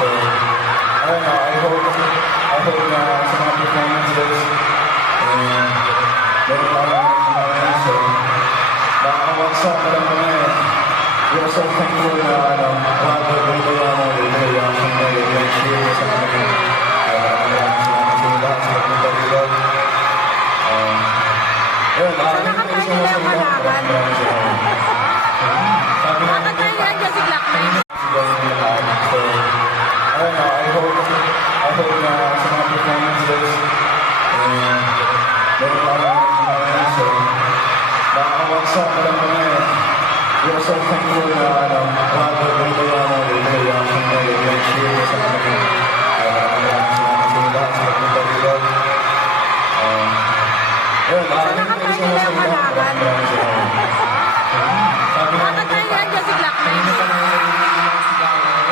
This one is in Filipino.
So, ayun, I hope na sa mga performances, meron pa naman so, nakakawagsa ka lang kami. We are so thankful na, grabe, ganito yung reaction na yung cheer sa kami. Lahat sa mga dito. Ayun, Nakatayo lang malaman. Nakatayo lang dyan si Blackman. So, ayun, I hope na sa mga performances, meron pa naman so, nakakawagsa ka lang kami. We are so thankful na